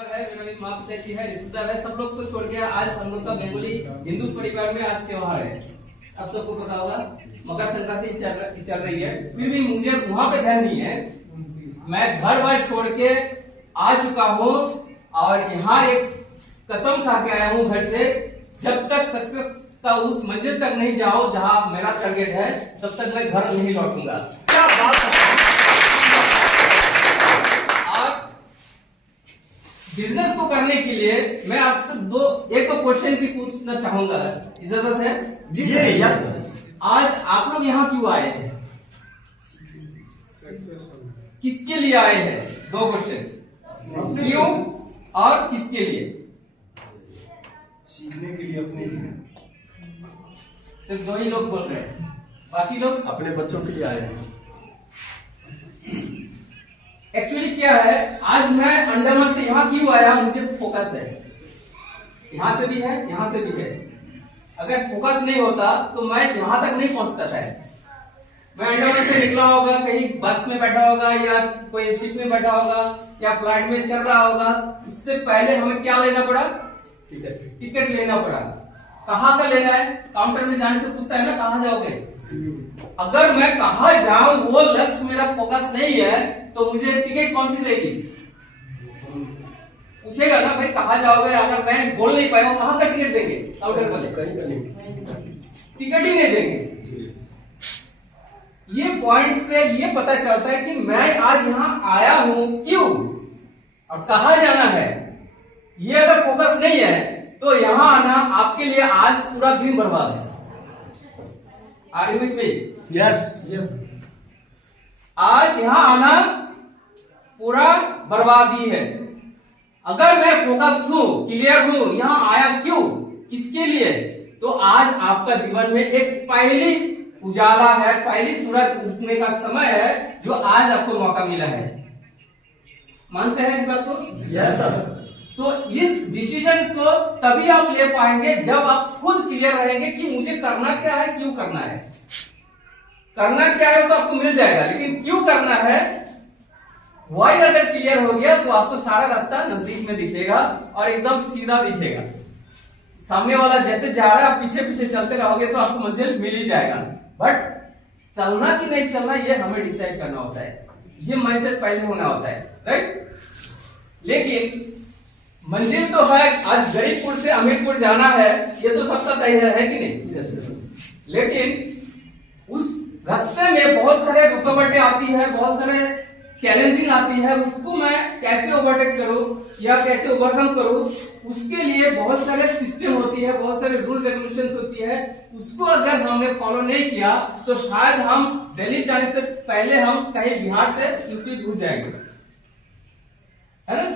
है, मेरा भी माँ पिता जी है, रिश्तेदार है, सब लोग को छोड़ के आज हम लोग का बेंगोली हिंदू परिवार में आज त्योहार है। आप सबको पता होगा मकर संक्रांति चल रही है, फिर भी मुझे वहाँ पे ध्यान नहीं है। मैं घर बार छोड़ के आ चुका हूँ और यहाँ एक कसम खा के आया हूँ घर से, जब तक सक्सेस का उस मंजिल तक नहीं जाओ जहाँ मेरा टारगेट है, तब तक मैं घर नहीं लौटूंगा। क्या बात है। बिजनेस को करने के लिए मैं आपसे एक दो क्वेश्चन भी पूछना चाहूंगा, इजाजत है? जी यस। आज आप लोग यहाँ क्यों आए हैं? किसके लिए आए हैं? दो क्वेश्चन, क्यों और किसके लिए? सीखने के लिए, अपने लिए। सिर्फ दो ही लोग बोल रहे हैं, बाकी लोग अपने बच्चों के लिए आए हैं। एक्चुअली क्या है, आज मैं अंडमान से यहाँ क्यों आया, मुझे फोकस है। यहाँ से भी है, यहाँ से भी है। अगर फोकस नहीं होता तो मैं यहाँ तक नहीं पहुंचता था। मैं अंडमान से निकला होगा, कहीं बस में बैठा होगा या कोई शिप में बैठा होगा या फ्लाइट में चल रहा होगा, उससे पहले हमें क्या लेना पड़ा? टिकट लेना पड़ा। कहाँ का लेना है? काउंटर में जाने से पूछता है ना, कहाँ जाओगे? अगर मैं कहा जाऊं वो लक्ष्य मेरा फोकस नहीं है तो मुझे टिकट कौन सी देगी? पूछेगा ना भाई कहाँ जाओगे, अगर मैं बोल नहीं पाया कहाँ का टिकट देंगे? काउंटर वाले टिकट ही नहीं देंगे। ये पॉइंट से ये पता चलता है कि मैं आज यहाँ आया हूं क्यों और कहाँ जाना है। ये अगर फोकस नहीं है तो यहाँ आना आपके लिए आज पूरा दिन बर्बाद है। Are you with me? Yes. आज यहाँ आना पूरा बर्बादी है। अगर मैं फोकस हूं, क्लियर हूं, यहाँ आया क्यों, किसके लिए, तो आज आपका जीवन में एक पहली उजाला है, पहली सूरज उठने का समय है जो आज आपको मौका मिला है। मानते हैं इस बात को? Yes, sir. तो इस डिसीजन को तभी आप ले पाएंगे जब आप खुद क्लियर रहेंगे कि मुझे करना क्या है, क्यों करना है। करना क्या है तो आपको मिल जाएगा, लेकिन क्यों करना है, वाई अगर क्लियर हो गया तो आपको सारा रास्ता नजदीक में दिखेगा और एकदम सीधा दिखेगा। सामने वाला जैसे जा रहा है आप पीछे पीछे चलते रहोगे तो आपको मंजिल मिल ही जाएगा, बट चलना कि नहीं चलना ये हमें डिसाइड करना होता है। ये माइंडसेट पहले होना होता है, राइट। लेकिन मंजिल तो है, आज गरीबपुर से अमीरपुर जाना है, ये तो सबका तय है कि नहीं? लेकिन उस रास्ते में बहुत सारे रुकावटें आती है, बहुत सारे चैलेंजिंग आती है, उसको मैं कैसे ओवरटेक करूं या कैसे ओवरकम करूं, उसके लिए बहुत सारे सिस्टम होती है, बहुत सारे रूल रेगुलेशंस होती है। उसको अगर हमने फॉलो नहीं किया तो शायद हम दिल्ली जाने से पहले हम कहीं बिहार से यूपी घुस जाएंगे, है ना।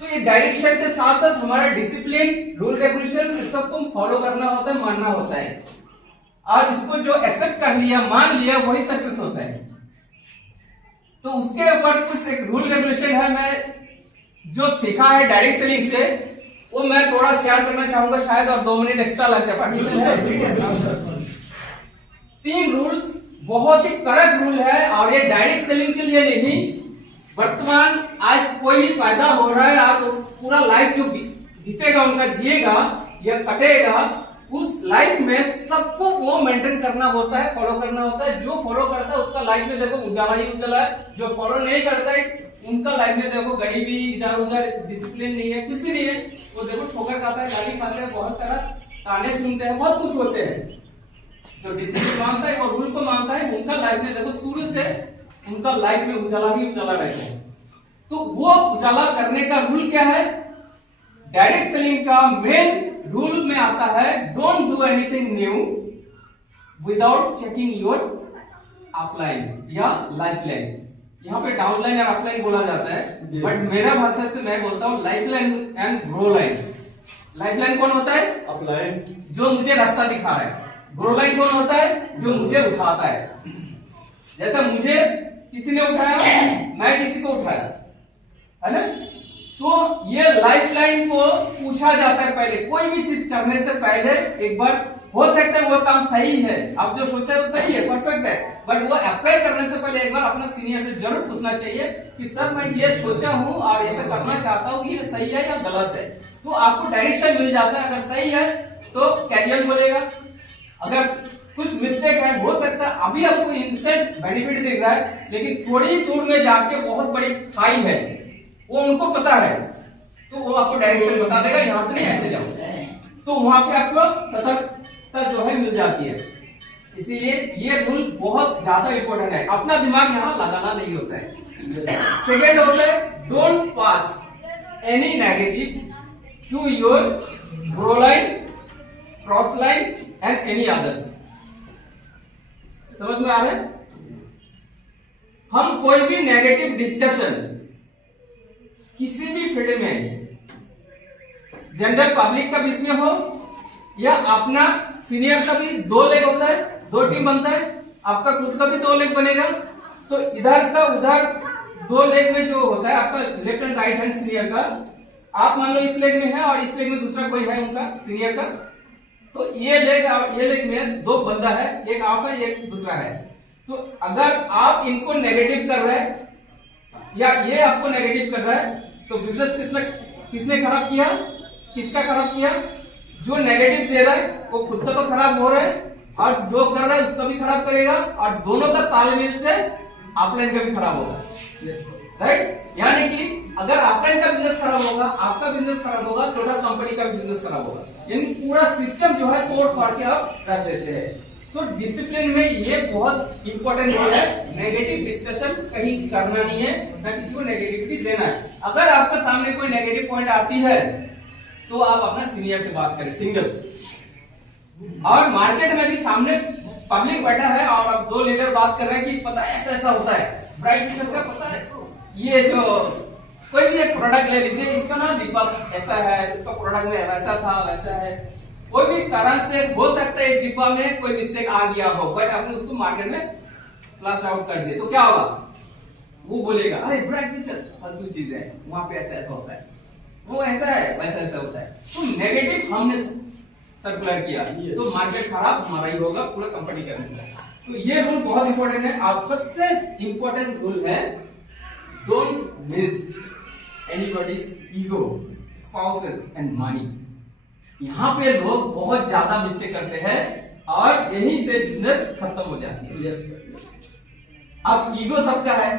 तो ये डायरेक्शन के साथ साथ हमारा डिसिप्लिन, रूल रेगुलेशन सबको फॉलो करना होता है, मानना होता है, और इसको जो एक्सेप्ट कर लिया, मान लिया, वही सक्सेस होता है। तो उसके ऊपर कुछ एक रूल रेगुलेशन है, मैं जो सीखा है डायरेक्ट सेलिंग से, वो मैं थोड़ा शेयर करना चाहूंगा, शायद और 2 मिनट एक्स्ट्रा लग जाए। 3 रूल्स बहुत ही कड़क रूल है और ये डायरेक्ट सेलिंग के लिए नहीं, वर्तमान आज कोई भी पैदा हो रहा है, आज पूरा लाइफ जो बीतेगा, उनका जिएगा या कटेगा, उस लाइफ में सबको वो मेंटेन करना होता है, फॉलो करना होता है। जो फॉलो करता है उसका लाइफ में देखो उजाला ही उजाला है, जो फॉलो नहीं करता है उनका लाइफ में देखो गरीबी, इधर उधर, डिसिप्लिन नहीं है, कुछ भी नहीं है, वो देखो ठोकर खाता है, गाली खाते हैं, बहुत सारा ताने सुनते हैं, बहुत कुछ होते हैं। जो डिसिप्लिन मानता है और रूल को मानता है, उनका लाइफ में देखो शुरू से उनका लाइफ में उजाला ही उजाला रहता है। तो वो उजाला करने का रूल क्या है? डायरेक्ट सेलिंग का मेन रूल में आता है, don't do anything new without checking your upline या लाइफलाइन। यहाँ पे डाउनलाइन और अपलाइन बोला जाता है, बट मेरा भाषा से मैं बोलता हूँ lifeline and grow line. Lifeline कौन होता है? अपलाइन, जो मुझे रास्ता दिखा रहा है। ग्रो लाइन कौन होता है? जो मुझे उठाता है। जैसा मुझे किसी ने उठाया, मैं किसी को उठाया, है ना। तो ये लाइफलाइन को पूछा जाता है पहले, कोई भी चीज करने से पहले एक बार हो सकता है वो काम सही है, आप जो सोचा है वो सही है, परफेक्ट है, बट वो अप्लाई करने से पहले एक बार अपना सीनियर से जरूर पूछना चाहिए कि सर मैं ये सोचा हूँ और ऐसा करना चाहता हूँ कि ये सही है या गलत है। तो आपको डायरेक्शन मिल जाता है। अगर सही है तो कैरियर बोलेगा, अगर कुछ मिस्टेक है, हो सकता है अभी आपको इंस्टेंट बेनिफिट दिख रहा है, लेकिन थोड़ी दूर में जाके बहुत बड़ी खाई है, वो उनको पता है, तो वो आपको डायरेक्शन बता देगा, यहां से नहीं ऐसे जाओ। तो वहां पे आपको सतर्कता जो है मिल जाती है। इसीलिए ये रूल बहुत ज्यादा इंपॉर्टेंट है, अपना दिमाग यहाँ लगाना नहीं होता है। सेकेंड होता है don't pass any negative to your brow line, cross line and any others. समझ में आ रहा है? हम कोई भी नेगेटिव डिस्कशन किसी भी फील्ड में, जनरल पब्लिक का बीच में हो या अपना सीनियर का भी दो लेग होता है, दो टीम बनता है, आपका खुद का भी दो लेग बनेगा, तो इधर का उधर दो लेग में जो होता है आपका left and right hand senior का, आप मान लो इस लेग में है और इस लेग में दूसरा कोई है उनका सीनियर का, तो ये लेग और ये लेग में दो बंदा है, एक आप है एक दूसरा है। तो अगर आप इनको नेगेटिव कर रहे हैं या ये आपको नेगेटिव कर रहा है, तो बिजनेस किसने खराब किया, किसका खराब किया? जो नेगेटिव दे रहा है वो खुद का तो खराब हो रहा है और जो कर रहा है उसका भी खराब करेगा, और दोनों का तालमेल से अपलाइन का भी खराब होगा। राइट? यानी कि अगर अपलाइन का बिजनेस खराब होगा, आपका बिजनेस खराब होगा, टोटल कंपनी का बिजनेस खराब होगा। यानी पूरा सिस्टम जो है तोड़ फाड़ के आप रख देते हैं। तो डिसिप्लिन में ये बहुत इंपॉर्टेंट रोल है। नेगेटिव डिस्कशन कहीं करना नहीं है, ना किसी को नेगेटिविटी देना है। अगर आपके सामने कोई नेगेटिव पॉइंट आती है तो आप अपना सीनियर से बात करें, सिंगल। और मार्केट में भी सामने पब्लिक बैठा है और अब दो लीडर बात कर रहे हैं कि पता है ऐसा ऐसा होता है, ब्राइट फ्यूचर का पता है, ये जो कोई भी एक प्रोडक्ट ले लीजिए, इसका ना डिब्बा ऐसा है, इसका प्रोडक्ट में ऐसा था वैसा है, कोई भी कारण से हो सकता है एक डिब्बा में कोई मिस्टेक आ गया हो, बट आपने उसको मार्केट में फ्लैश आउट कर दिया, तो क्या होगा? वो बोलेगा अरे ब्राइट फ्यूचर फालतू चीज है, वहां पे ऐसा ऐसा होता है, वो ऐसा है वैसा ऐसा होता है। तो नेगेटिव हमने सर्कुलर किया तो मार्केट खराब हमारा ही होगा, पूरा कंपनी का नहीं होगा। तो ये रूल बहुत इंपॉर्टेंट है। आप सबसे इंपॉर्टेंट रूल है don't miss anybody's ego, spouses and money. यहाँ पे लोग बहुत ज्यादा मिस्टेक करते हैं और यहीं से बिजनेस खत्म हो जाती है। यस। अब ईगो सबका है,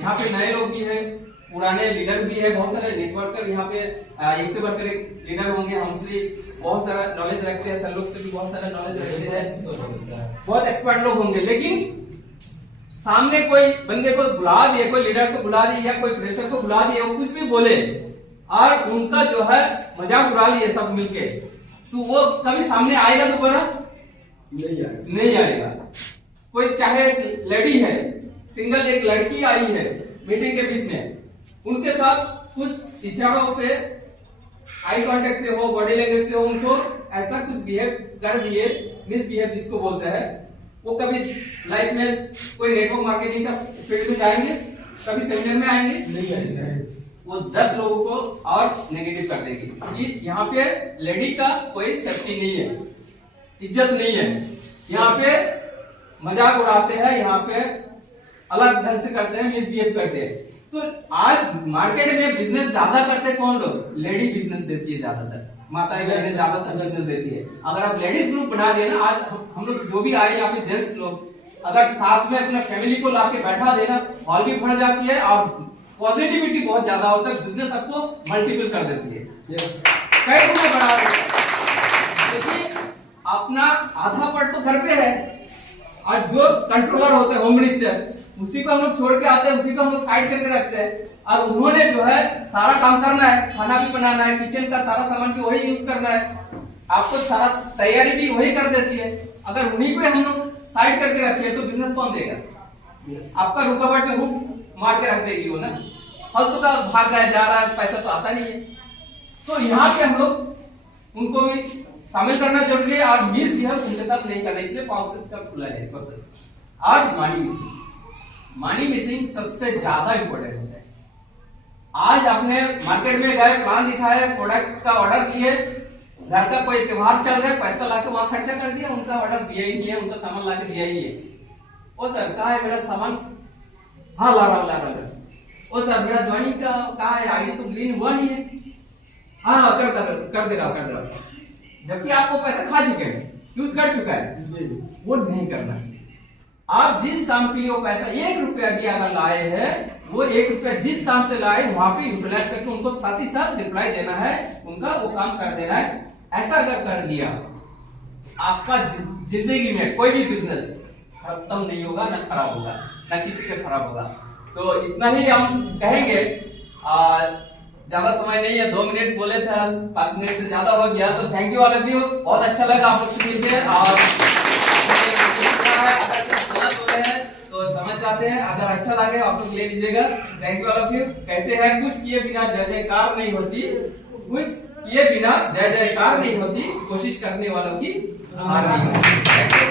यहाँ पे नए लोग भी है, पुराने लीडर भी है, बहुत सारे नेटवर्कर यहाँ पे एक से बढ़कर एक लीडर होंगे, हमसे बहुत सारा नॉलेज रखते हैं, सर लोग से भी बहुत सारा नॉलेज रखते हैं, बहुत एक्सपर्ट लोग होंगे। लेकिन सामने कोई बंदे को बुला दिए, कोई लीडर को बुला दिए या कोई फ्रेशर को बुला दिए, वो कुछ भी बोले और उनका जो है मजाक उड़ा लिए सब मिलके, तो वो कभी सामने आएगा दोबारा? नहीं आएगा। कोई चाहे लेडी है, सिंगल एक लड़की आई है मीटिंग के बीच में, उनके साथ कुछ इशारों पे आई कांटेक्ट से हो, बॉडी लैंग्वेज से हो, उनको ऐसा कुछ बिहेव कर दिए, मिसबिहेव जिसको बोलते हैं, वो कभी लाइफ में कोई नेटवर्क मार्केटिंग का फील्ड में जाएंगे, कभी सेमिनार में आएंगे? नहीं आएंगे। वो 10 लोगों को और नेगेटिव कर देगी कि यहाँ पे लेडी का कोई सेफ्टी नहीं है, इज्जत नहीं है, यहाँ पे मजाक उड़ाते हैं, यहाँ पे अलग ढंग से करते हैं, मिसबिहेव करते हैं। तो आज मार्केट में बिजनेस ज्यादा करते हैं कौन लोग? लेडी बिजनेस देती है ज्यादातर, माताएं बहनें ज्यादातर बिजनेस देती है। अगर आप लेडीज ग्रुप बना दिए ना, आज हम लोग जो भी आए यहाँ पे जेंट्स लोग, अगर साथ में अपना फैमिली को लाके बैठा देना, हॉल भी भर जाती है और पॉजिटिविटी बहुत ज्यादा होता है, बिजनेस आपको मल्टीपल कर देती है, कई गुना बढ़ा देती है। देखिए अपना आधा पार्ट तो घर पे है और जो कंट्रोलर होते हैं होम मिनिस्टर, उसी को हम लोग छोड़ के आते हैं, उसी को हम लोग साइड करके रखते हैं, और उन्होंने जो है सारा काम करना है, खाना भी बनाना है, किचन का सारा सामान भी वही यूज करना है, आपको सारा तैयारी भी वही कर देती है। अगर उन्हीं को हम लोग साइड करके रखे तो बिजनेस कौन देगा? आपका रुकावट में हुक मार के रख देगी वो ना, फालतू का भाग रहा है, जा रहा है, पैसा तो आता नहीं है। तो यहाँ पे हम लोग उनको भी शामिल करना जरूरी है और मिसबिहेव उनके साथ नहीं करना, इसलिए प्रोसेस का खुला है इस प्रोसेस। और मनी मिसिंग सबसे ज्यादा इंपॉर्टेंट होता है। आज आपने मार्केट में गए, प्लान दिखाया, प्रोडक्ट का ऑर्डर लिए, घर का कोई त्योहार चल रहा है, पैसा लाके वहां खर्चा कर दिया, उनका ऑर्डर दिया ही नहीं है, उनका सामान लाके दिया ही है। ओ सर कहा है मेरा सामान? हाँ ला रहा। ओ सर मेरा ज्वाइनिंग का कहा है, आईडी तो ग्रीन हुआ नहीं है। हाँ कर दे रहा। जबकि आपको पैसा खा चुके हैं, यूज कर चुका है। वो नहीं करना चाहिए। आप जिस काम के लिए वो पैसा 1 रुपया भी अगर लाए हैं, वो 1 रुपया जिस काम से लाए वहां पे यूटिलाइज करके उनको साथ ही साथ रिप्लाई देना है, उनका वो काम कर देना है। ऐसा अगर कर लिया, आपका जिंदगी में कोई भी बिजनेस खत्म नहीं होगा, ना खराब होगा, ना किसी का खराब होगा। तो इतना ही हम कहेंगे। ज्यादा समय नहीं है, 2 मिनट बोले थे, 5 मिनट से ज्यादा हो गया। तो thank you all of you, बहुत अच्छा लगा आप लोग से मिलकर। और तो समझ जाते हैं, अगर अच्छा लगे आप लोग ले लीजिएगा। Thank you all of you. कहते हैं कुछ किए बिना जय जयकार नहीं होती, कुछ किए बिना जय जयकार नहीं होती, कोशिश करने वालों की हार नहीं होती।